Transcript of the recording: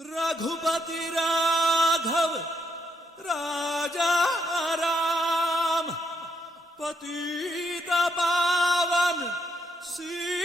रघुपति राघव राजा राम पति पावन सी